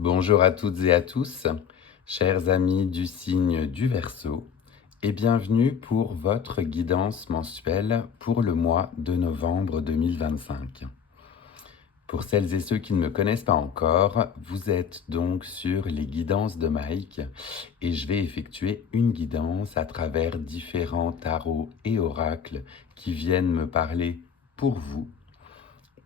Bonjour à toutes et à tous, chers amis du signe du Verseau, et bienvenue pour votre guidance mensuelle pour le mois de novembre 2025. Pour celles et ceux qui ne me connaissent pas encore, vous êtes donc sur les guidances de Mike et je vais effectuer une guidance à travers différents tarots et oracles qui viennent me parler pour vous.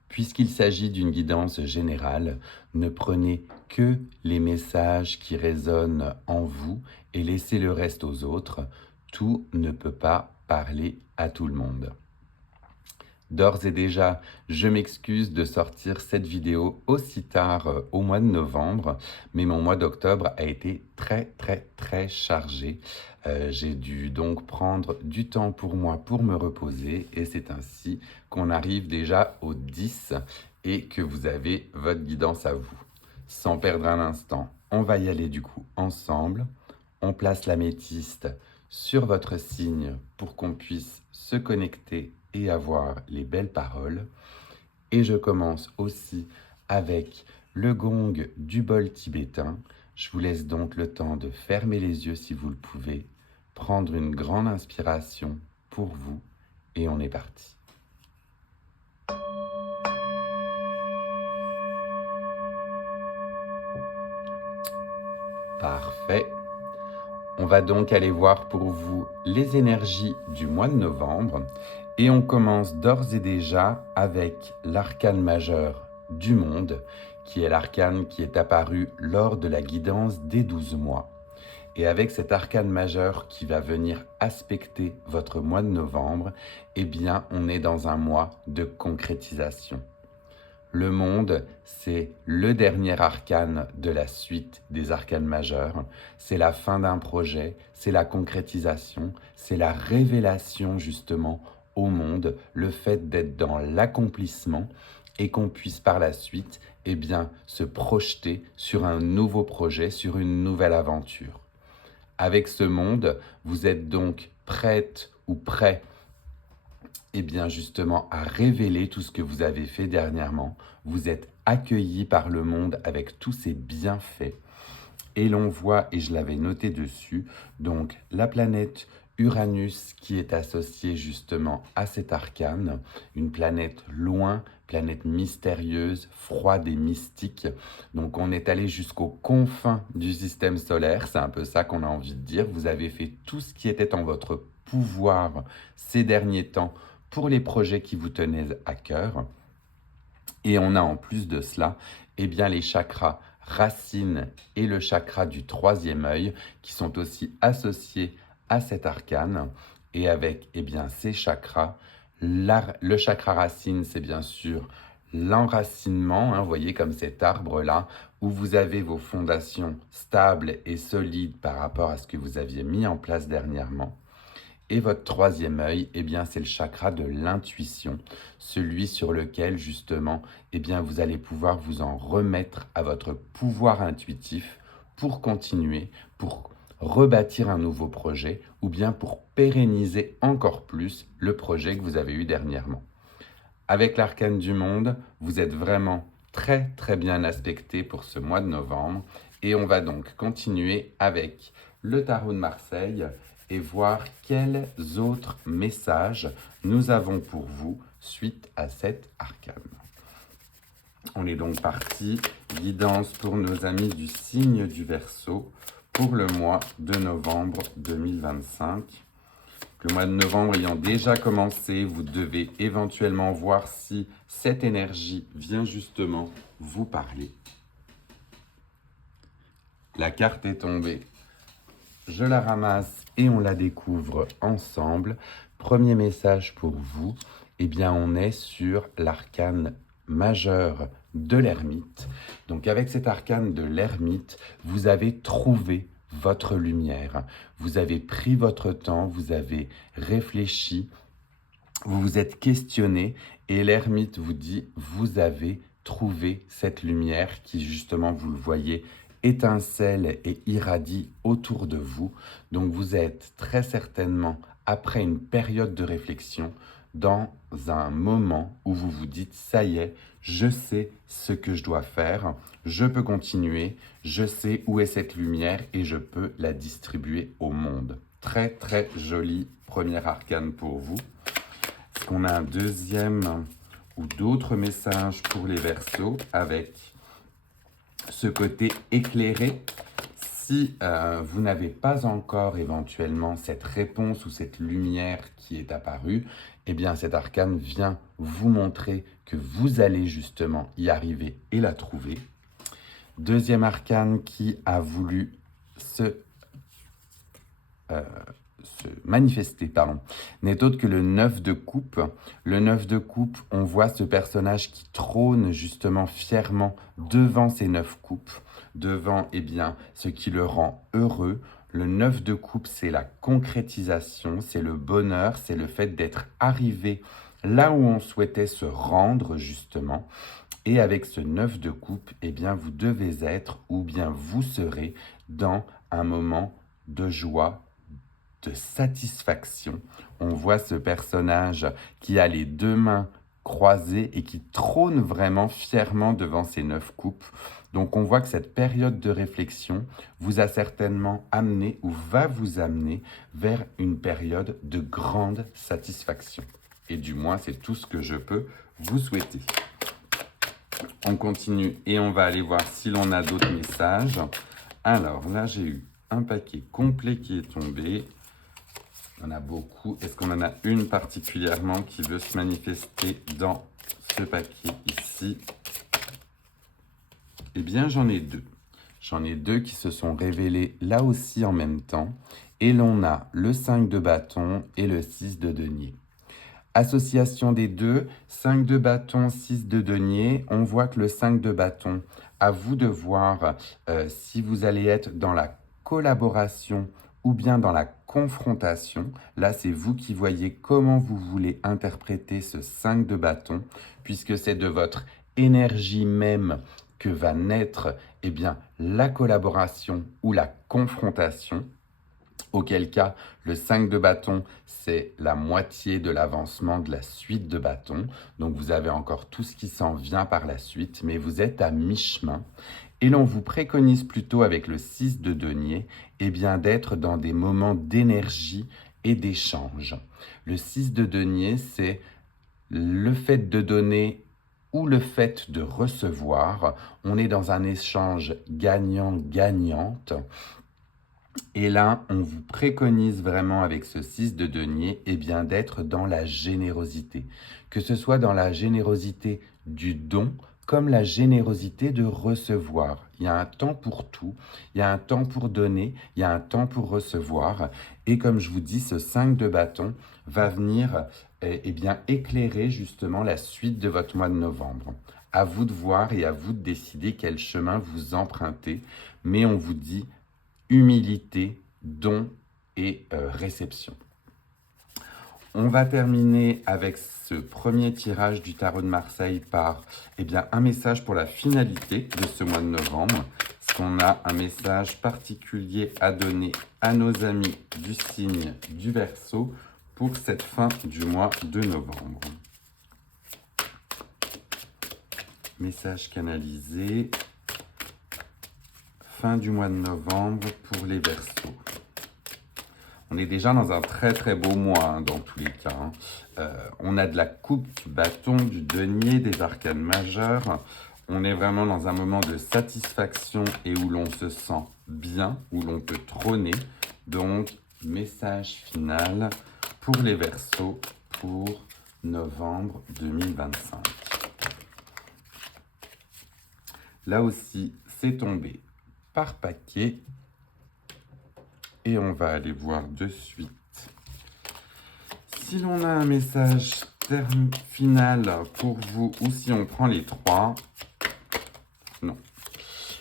Puisqu'il s'agit d'une guidance générale, ne prenez que les messages qui résonnent en vous et laissez le reste aux autres. Tout ne peut pas parler à tout le monde. D'ores et déjà, je m'excuse de sortir cette vidéo aussi tard au mois de novembre, mais mon mois d'octobre a été très chargé. J'ai dû donc prendre du temps pour moi pour me reposer et c'est ainsi qu'on arrive déjà au 10 et que vous avez votre guidance à vous. Sans perdre un instant, on va y aller du coup ensemble. On place l'améthyste sur votre signe pour qu'on puisse se connecter et avoir les belles paroles. Et je commence aussi avec le gong du bol tibétain. Je vous laisse donc le temps de fermer les yeux si vous le pouvez, prendre une grande inspiration pour vous et on est parti. Parfait. On va donc aller voir pour vous les énergies du mois de novembre et on commence d'ores et déjà avec l'arcane majeur du monde, qui est l'arcane qui est apparu lors de la guidance des 12 mois. Et avec cet arcane majeur qui va venir aspecter votre mois de novembre, eh bien on est dans un mois de concrétisation. Le monde, c'est le dernier arcane de la suite des arcanes majeurs. C'est la fin d'un projet, c'est la concrétisation, c'est la révélation justement au monde, le fait d'être dans l'accomplissement et qu'on puisse par la suite eh bien, se projeter sur un nouveau projet, sur une nouvelle aventure. Avec ce monde, vous êtes donc prête ou prêt et bien justement à révéler tout ce que vous avez fait dernièrement. Vous êtes accueilli par le monde avec tous ces bienfaits. Et l'on voit, et je l'avais noté dessus, donc la planète Uranus qui est associée justement à cet arcane, une planète loin, planète mystérieuse, froide et mystique. Donc on est allé jusqu'aux confins du système solaire, c'est un peu ça qu'on a envie de dire. Vous avez fait tout ce qui était en votre pouvoir ces derniers temps pour les projets qui vous tenaient à cœur. Et on a en plus de cela, eh bien les chakras racines et le chakra du troisième œil qui sont aussi associés à cet arcane. Et avec eh bien, ces chakras, le chakra racine, c'est bien sûr l'enracinement, hein, vous voyez comme cet arbre-là, où vous avez vos fondations stables et solides par rapport à ce que vous aviez mis en place dernièrement. Et votre troisième œil, eh bien, c'est le chakra de l'intuition, celui sur lequel, justement, eh bien, vous allez pouvoir vous en remettre à votre pouvoir intuitif pour continuer, pour rebâtir un nouveau projet ou bien pour pérenniser encore plus le projet que vous avez eu dernièrement. Avec l'arcane du monde, vous êtes vraiment très bien aspecté pour ce mois de novembre et on va donc continuer avec le tarot de Marseille et voir quels autres messages nous avons pour vous suite à cet arcane. On est donc parti, guidance pour nos amis du signe du Verseau pour le mois de novembre 2025. Le mois de novembre ayant déjà commencé, vous devez éventuellement voir si cette énergie vient justement vous parler. La carte est tombée. Je la ramasse et on la découvre ensemble. Premier message pour vous, eh bien on est sur l'arcane majeur de l'ermite. Donc avec cet arcane de l'ermite, vous avez trouvé votre lumière. Vous avez pris votre temps, vous avez réfléchi, vous vous êtes questionné et l'ermite vous dit, vous avez trouvé cette lumière qui justement, vous le voyez, étincelle et irradie autour de vous. Donc vous êtes très certainement, après une période de réflexion, dans un moment où vous vous dites « ça y est, je sais ce que je dois faire, je peux continuer, je sais où est cette lumière et je peux la distribuer au monde ». Très très joli premier arcane pour vous. Est-ce qu'on a un deuxième ou d'autres messages pour les Verseaux avec ce côté éclairé? Si vous n'avez pas encore éventuellement cette réponse ou cette lumière qui est apparue, eh bien cet arcane vient vous montrer que vous allez justement y arriver et la trouver. Deuxième arcane qui a voulu se manifester, n'est autre que le 9 de coupe. Le 9 de coupe, on voit ce personnage qui trône justement fièrement devant ces 9 coupes, devant ce qui le rend heureux. Le 9 de coupe, c'est la concrétisation, c'est le bonheur, c'est le fait d'être arrivé là où on souhaitait se rendre justement. Et avec ce 9 de coupe, vous devez être ou bien vous serez dans un moment de joie, de satisfaction. On voit ce personnage qui a les deux mains croisées et qui trône vraiment fièrement devant ces 9 coupes. Donc on voit que cette période de réflexion vous a certainement amené ou va vous amener vers une période de grande satisfaction. Et du moins, c'est tout ce que je peux vous souhaiter. On continue et on va aller voir si l'on a d'autres messages. Alors là, j'ai eu un paquet complet qui est tombé. Il y en a beaucoup. Est-ce qu'on en a une particulièrement qui veut se manifester dans ce paquet ici? Eh bien, j'en ai deux. J'en ai deux qui se sont révélés là aussi en même temps. Et l'on a le 5 de bâton et le 6 de denier. Association des deux, 5 de bâton, 6 de denier. On voit que le 5 de bâton, à vous de voir si vous allez être dans la collaboration ou bien dans la confrontation. Là, c'est vous qui voyez comment vous voulez interpréter ce 5 de bâton, puisque c'est de votre énergie même que va naître la collaboration ou la confrontation. Auquel cas, le 5 de bâton, c'est la moitié de l'avancement de la suite de bâton. Donc, vous avez encore tout ce qui s'en vient par la suite, mais vous êtes à mi-chemin. Et l'on vous préconise plutôt avec le 6 de denier, d'être dans des moments d'énergie et d'échange. Le 6 de denier, c'est le fait de donner ou le fait de recevoir. On est dans un échange gagnant-gagnante. Et là, on vous préconise vraiment avec ce 6 de denier d'être dans la générosité. Que ce soit dans la générosité du don, comme la générosité de recevoir. Il y a un temps pour tout, il y a un temps pour donner, il y a un temps pour recevoir. Et comme je vous dis, ce 5 de bâton va venir éclairer justement la suite de votre mois de novembre. À vous de voir et à vous de décider quel chemin vous empruntez. Mais on vous dit humilité, don et réception. On va terminer avec ce premier tirage du tarot de Marseille par un message pour la finalité de ce mois de novembre. Est-ce qu'on a un message particulier à donner à nos amis du signe du Verseau pour cette fin du mois de novembre? Message canalisé. Fin du mois de novembre pour les Verseaux. On est déjà dans un très très beau mois dans tous les cas. On a de la coupe, du bâton, du denier, des arcanes majeures. On est vraiment dans un moment de satisfaction et où l'on se sent bien, où l'on peut trôner. Donc, message final pour les Verseaux pour novembre 2025. Là aussi, c'est tombé par paquet et on va aller voir de suite si l'on a un message final pour vous ou si on prend les trois. Non,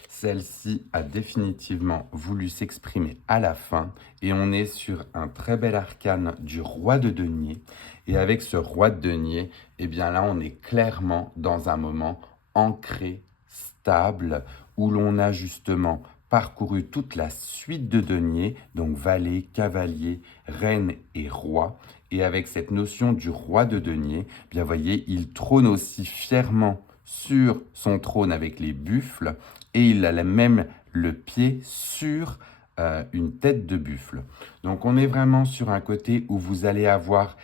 celle-ci a définitivement voulu s'exprimer à la fin et on est sur un très bel arcane du roi de denier. Et avec ce roi de denier, là on est clairement dans un moment ancré, stable, où l'on a justement parcouru toute la suite de deniers, donc valet, cavalier, reine et roi. Et avec cette notion du roi de denier, bien voyez, il trône aussi fièrement sur son trône avec les buffles et il a même le pied sur une tête de buffle. Donc on est vraiment sur un côté où vous allez avoir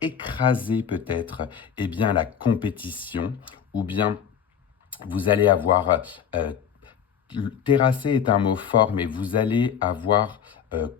écrasé peut-être eh bien, la compétition ou bien vous allez avoir terrasser est un mot fort, mais vous allez avoir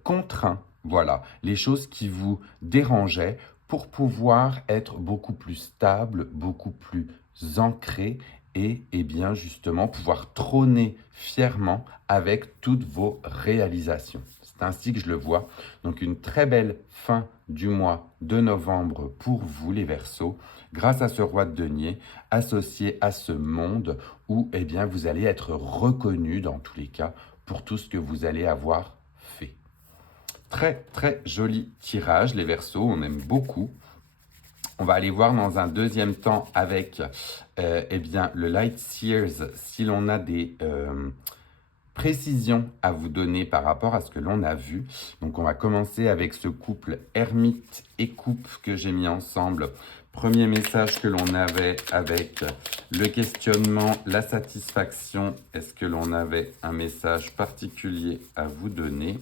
contraint, voilà, les choses qui vous dérangeaient pour pouvoir être beaucoup plus stable, beaucoup plus ancré et bien justement pouvoir trôner fièrement avec toutes vos réalisations. C'est ainsi que je le vois. Donc une très belle fin du mois de novembre pour vous les Verseaux, grâce à ce roi de denier associé à ce monde où eh bien, vous allez être reconnu dans tous les cas pour tout ce que vous allez avoir fait. Très très joli tirage les Verseaux, on aime beaucoup. On va aller voir dans un deuxième temps avec eh bien, le Light Seers si l'on a des précisions à vous donner par rapport à ce que l'on a vu. Donc on va commencer avec ce couple ermite et coupe que j'ai mis ensemble. Premier message que l'on avait avec le questionnement, la satisfaction. Est-ce que l'on avait un message particulier à vous donner?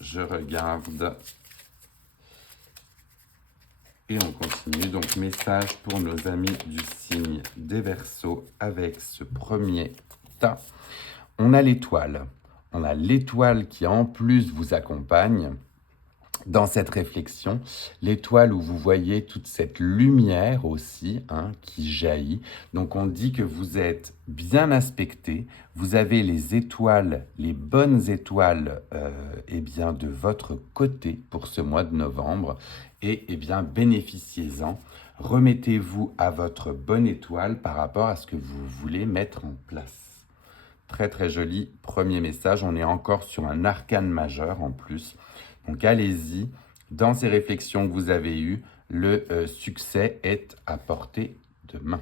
Je regarde. Et on continue. Donc message pour nos amis du signe des Verseaux avec ce premier tas. On a l'étoile. On a l'étoile qui en plus vous accompagne dans cette réflexion. L'étoile où vous voyez toute cette lumière aussi qui jaillit. Donc on dit que vous êtes bien aspecté. Vous avez les étoiles, les bonnes étoiles eh bien, de votre côté pour ce mois de novembre. Et eh bien, bénéficiez-en. Remettez-vous à votre bonne étoile par rapport à ce que vous voulez mettre en place. Très très joli premier message. On est encore sur un arcane majeur en plus. Donc allez-y. Dans ces réflexions que vous avez eues, le succès est à portée de main.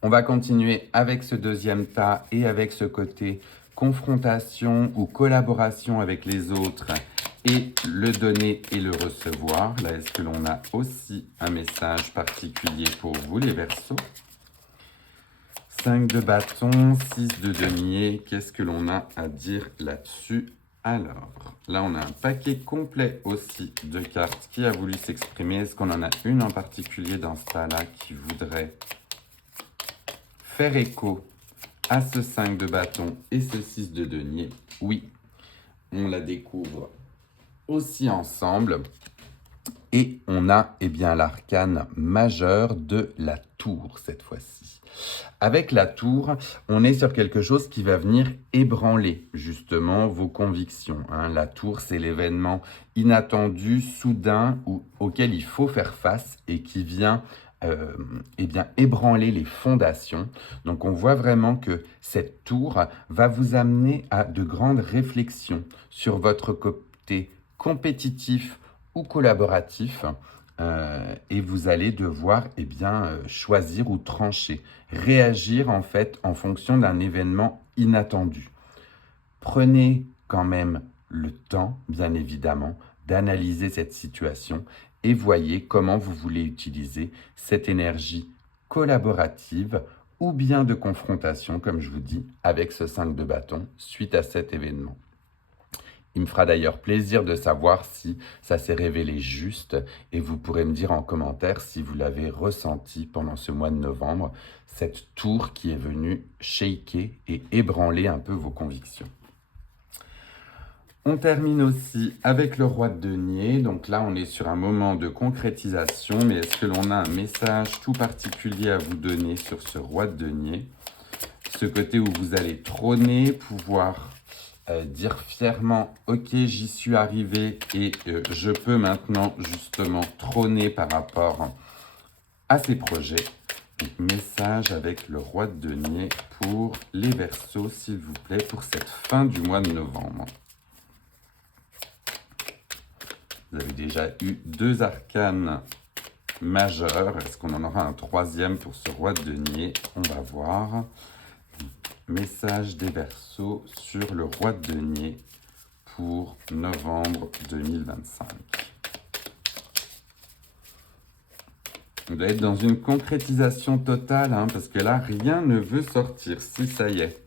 On va continuer avec ce deuxième tas et avec ce côté confrontation ou collaboration avec les autres et le donner et le recevoir. Là, est-ce que l'on a aussi un message particulier pour vous les Verseaux? 5 de bâton, 6 de denier. Qu'est-ce que l'on a à dire là-dessus? Alors, là, on a un paquet complet aussi de cartes qui a voulu s'exprimer. Est-ce qu'on en a une en particulier dans ce tas-là qui voudrait faire écho à ce 5 de bâton et ce 6 de denier? Oui, on la découvre aussi ensemble. Et on a eh bien l'arcane majeur de la tour cette fois-ci. Avec la tour, on est sur quelque chose qui va venir ébranler justement vos convictions. La tour, c'est l'événement inattendu, soudain, auquel il faut faire face et qui vient eh bien, ébranler les fondations. Donc on voit vraiment que cette tour va vous amener à de grandes réflexions sur votre côté compétitif ou collaboratif et vous allez devoir eh bien, choisir ou trancher, réagir en fait en fonction d'un événement inattendu. Prenez quand même le temps, bien évidemment, d'analyser cette situation et voyez comment vous voulez utiliser cette énergie collaborative ou bien de confrontation, comme je vous dis, avec ce 5 de bâton suite à cet événement. Il me fera d'ailleurs plaisir de savoir si ça s'est révélé juste et vous pourrez me dire en commentaire si vous l'avez ressenti pendant ce mois de novembre, cette tour qui est venue shaker et ébranler un peu vos convictions. On termine aussi avec le roi de denier. Donc là, on est sur un moment de concrétisation, mais est-ce que l'on a un message tout particulier à vous donner sur ce roi de denier? Ce côté où vous allez trôner, pouvoir dire fièrement « Ok, j'y suis arrivé et je peux maintenant justement trôner par rapport à ces projets. » Donc, message avec le roi de denier pour les Verseaux, s'il vous plaît, pour cette fin du mois de novembre. Vous avez déjà eu 2 arcanes majeurs. Est-ce qu'on en aura un troisième pour ce roi de denier? On va voir. Message des Verseaux sur le roi de denier pour novembre 2025. Vous allez être dans une concrétisation totale, parce que là, rien ne veut sortir. Si, ça y est.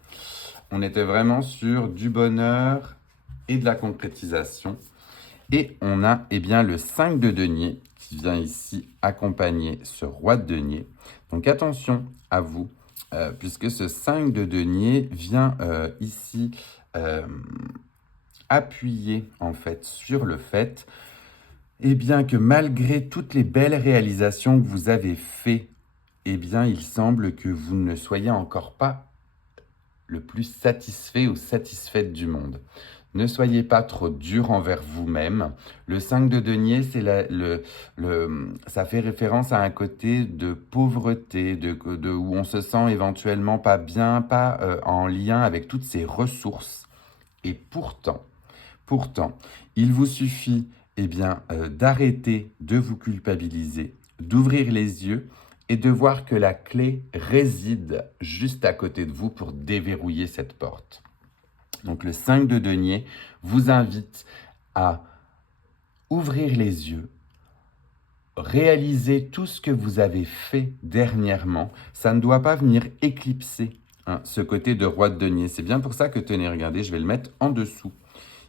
On était vraiment sur du bonheur et de la concrétisation. Et on a le 5 de denier qui vient ici accompagner ce roi de denier. Donc attention à vous, puisque ce 5 de denier vient ici appuyer en fait sur le fait que malgré toutes les belles réalisations que vous avez faites, il semble que vous ne soyez encore pas le plus satisfait ou satisfaite du monde. Ne soyez pas trop dur envers vous-même. Le 5 de denier, ça fait référence à un côté de pauvreté, où on se sent éventuellement pas bien, pas en lien avec toutes ces ressources. Et pourtant, il vous suffit d'arrêter de vous culpabiliser, d'ouvrir les yeux et de voir que la clé réside juste à côté de vous pour déverrouiller cette porte. Donc le 5 de denier vous invite à ouvrir les yeux, réaliser tout ce que vous avez fait dernièrement. Ça ne doit pas venir éclipser ce côté de roi de denier. C'est bien pour ça que, tenez, regardez, je vais le mettre en dessous.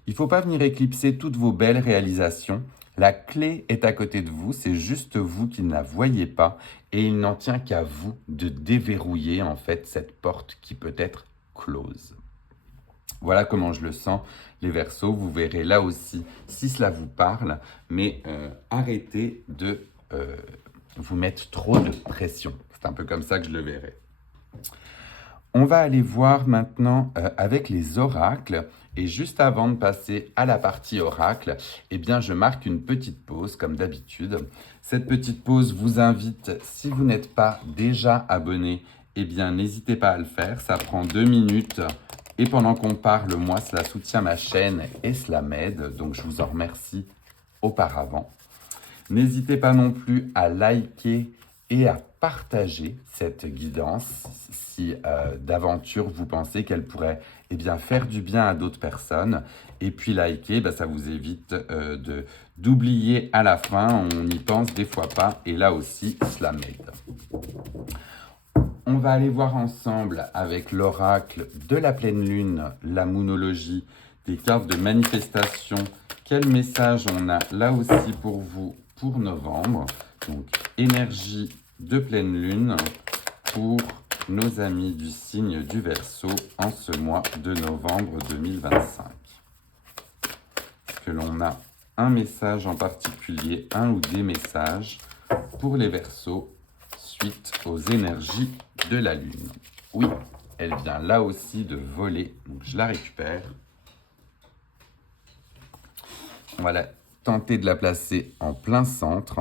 Il ne faut pas venir éclipser toutes vos belles réalisations. La clé est à côté de vous, c'est juste vous qui ne la voyez pas. Et il n'en tient qu'à vous de déverrouiller en fait cette porte qui peut être close. Voilà comment je le sens, les Verseaux. Vous verrez là aussi si cela vous parle. Mais arrêtez de vous mettre trop de pression. C'est un peu comme ça que je le verrai. On va aller voir maintenant avec les oracles. Et juste avant de passer à la partie oracle, je marque une petite pause comme d'habitude. Cette petite pause vous invite, si vous n'êtes pas déjà abonné, n'hésitez pas à le faire. Ça prend 2 minutes. Et pendant qu'on parle, moi, cela soutient ma chaîne et cela m'aide. Donc, je vous en remercie auparavant. N'hésitez pas non plus à liker et à partager cette guidance si d'aventure vous pensez qu'elle pourrait faire du bien à d'autres personnes. Et puis liker, ça vous évite d'oublier à la fin, on n'y pense des fois pas et là aussi cela m'aide. On va aller voir ensemble avec l'oracle de la pleine lune, la moonologie, des cartes de manifestation. Quel message on a là aussi pour vous pour novembre. Donc, énergie de pleine lune pour nos amis du signe du Verseau en ce mois de novembre 2025. Est-ce que l'on a un message en particulier, un ou des messages pour les Verseaux suite aux énergies de la lune? Oui, elle vient là aussi de voler, donc je la récupère. Voilà. Tenter de la placer en plein centre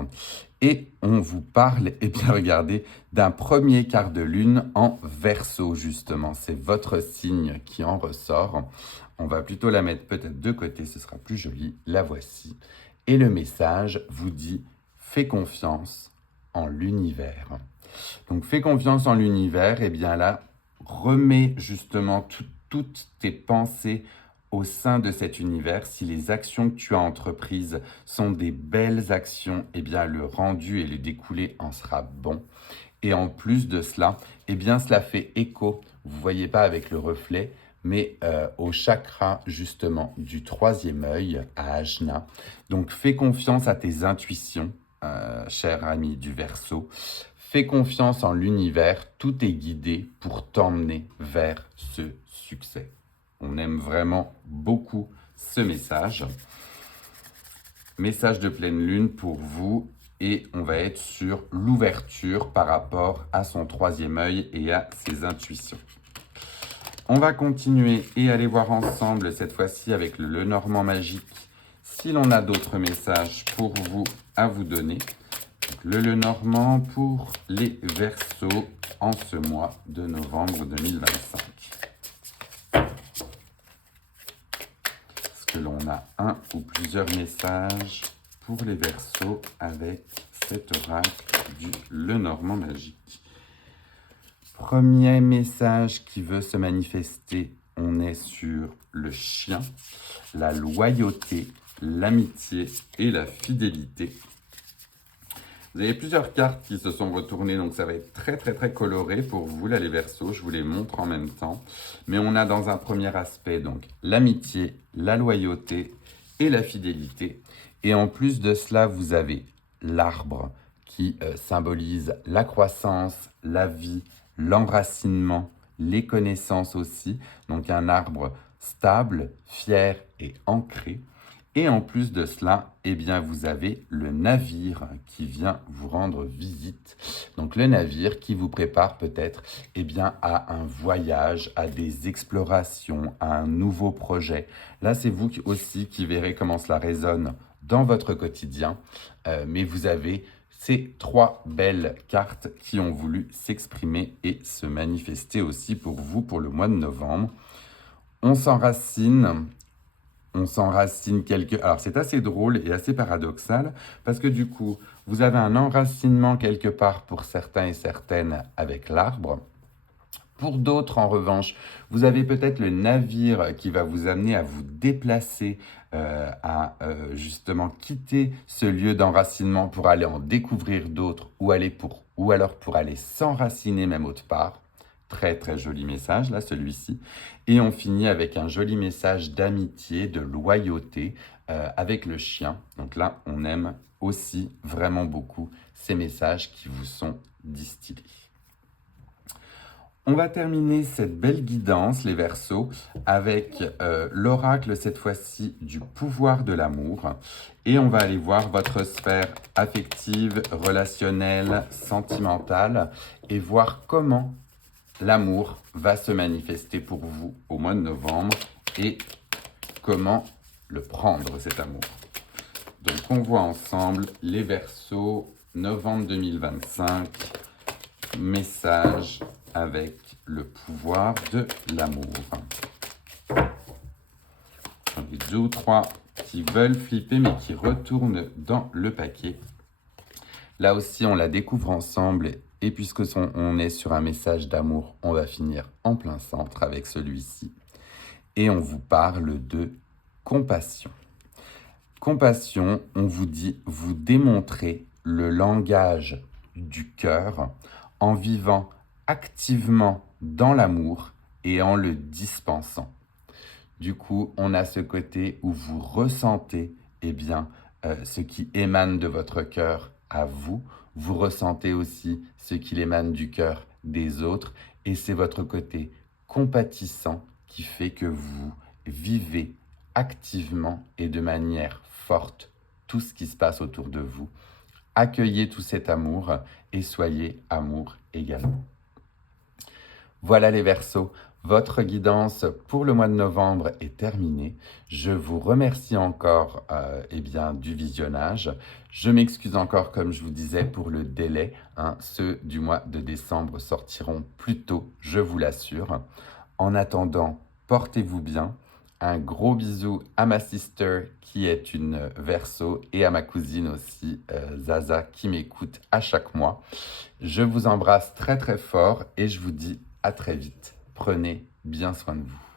et on vous parle, regardez, d'un premier quart de lune en Verseau justement. C'est votre signe qui en ressort. On va plutôt la mettre peut-être de côté, ce sera plus joli. La voici. Et le message vous dit « Fais confiance en l'univers ». Donc, fais confiance en l'univers, là, remets justement toutes tes pensées au sein de cet univers. Si les actions que tu as entreprises sont des belles actions, le rendu et le découlé en sera bon. Et en plus de cela, cela fait écho, vous ne voyez pas avec le reflet, mais au chakra justement du 3e œil, à Ajna. Donc fais confiance à tes intuitions, cher ami du Verseau. Fais confiance en l'univers, tout est guidé pour t'emmener vers ce succès. On aime vraiment beaucoup ce message. Message de pleine lune pour vous et on va être sur l'ouverture par rapport à son 3e œil et à ses intuitions. On va continuer et aller voir ensemble cette fois-ci avec le Lenormand magique si l'on a d'autres messages pour vous à vous donner. Le Lenormand pour les Verseaux en ce mois de novembre 2025. Est-ce que l'on a un ou plusieurs messages pour les Verseaux avec cet oracle du Lenormand magique? Premier message qui veut se manifester, on est sur le chien, la loyauté, l'amitié et la fidélité. Vous avez plusieurs cartes qui se sont retournées, donc ça va être très coloré pour vous, là, les Verseaux. Je vous les montre en même temps. Mais on a dans un premier aspect, donc, l'amitié, la loyauté et la fidélité. Et en plus de cela, vous avez l'arbre qui symbolise la croissance, la vie, l'enracinement, les connaissances aussi. Donc un arbre stable, fier et ancré. Et en plus de cela, eh bien, vous avez le navire qui vient vous rendre visite. Donc le navire qui vous prépare peut-être eh bien, à un voyage, à des explorations, à un nouveau projet. Là, c'est vous aussi qui verrez comment cela résonne dans votre quotidien. Mais vous avez ces 3 belles cartes qui ont voulu s'exprimer et se manifester aussi pour vous pour le mois de novembre. On s'enracine quelque... Alors, c'est assez drôle et assez paradoxal parce que du coup, vous avez un enracinement quelque part pour certains et certaines avec l'arbre. Pour d'autres, en revanche, vous avez peut-être le navire qui va vous amener à vous déplacer, justement quitter ce lieu d'enracinement pour aller en découvrir d'autres ou alors pour aller s'enraciner même autre part. Très joli message, là, celui-ci. Et on finit avec un joli message d'amitié, de loyauté avec le chien. Donc là, on aime aussi vraiment beaucoup ces messages qui vous sont distillés. On va terminer cette belle guidance, les Verseaux, avec l'oracle, cette fois-ci, du pouvoir de l'amour. Et on va aller voir votre sphère affective, relationnelle, sentimentale, et voir comment l'amour va se manifester pour vous au mois de novembre et comment le prendre, cet amour. Donc, on voit ensemble les Verseaux, novembre 2025, message avec le pouvoir de l'amour. J'en ai 2 ou 3 qui veulent flipper mais qui retournent dans le paquet. Là aussi, on la découvre ensemble et puisque on est sur un message d'amour, on va finir en plein centre avec celui-ci. Et on vous parle de compassion. Compassion, on vous dit, vous démontrez le langage du cœur en vivant activement dans l'amour et en le dispensant. Du coup, on a ce côté où vous ressentez ce qui émane de votre cœur à vous. Vous ressentez aussi ce qui émane du cœur des autres. Et c'est votre côté compatissant qui fait que vous vivez activement et de manière forte tout ce qui se passe autour de vous. Accueillez tout cet amour et soyez amour également. Voilà les Verseaux, votre guidance pour le mois de novembre est terminée. Je vous remercie encore du visionnage. Je m'excuse encore, comme je vous disais, pour le délai. Ceux du mois de décembre sortiront plus tôt, je vous l'assure. En attendant, portez-vous bien. Un gros bisou à ma sister qui est une Verseau et à ma cousine aussi, Zaza, qui m'écoute à chaque mois. Je vous embrasse très fort et je vous dis à très vite. Prenez bien soin de vous.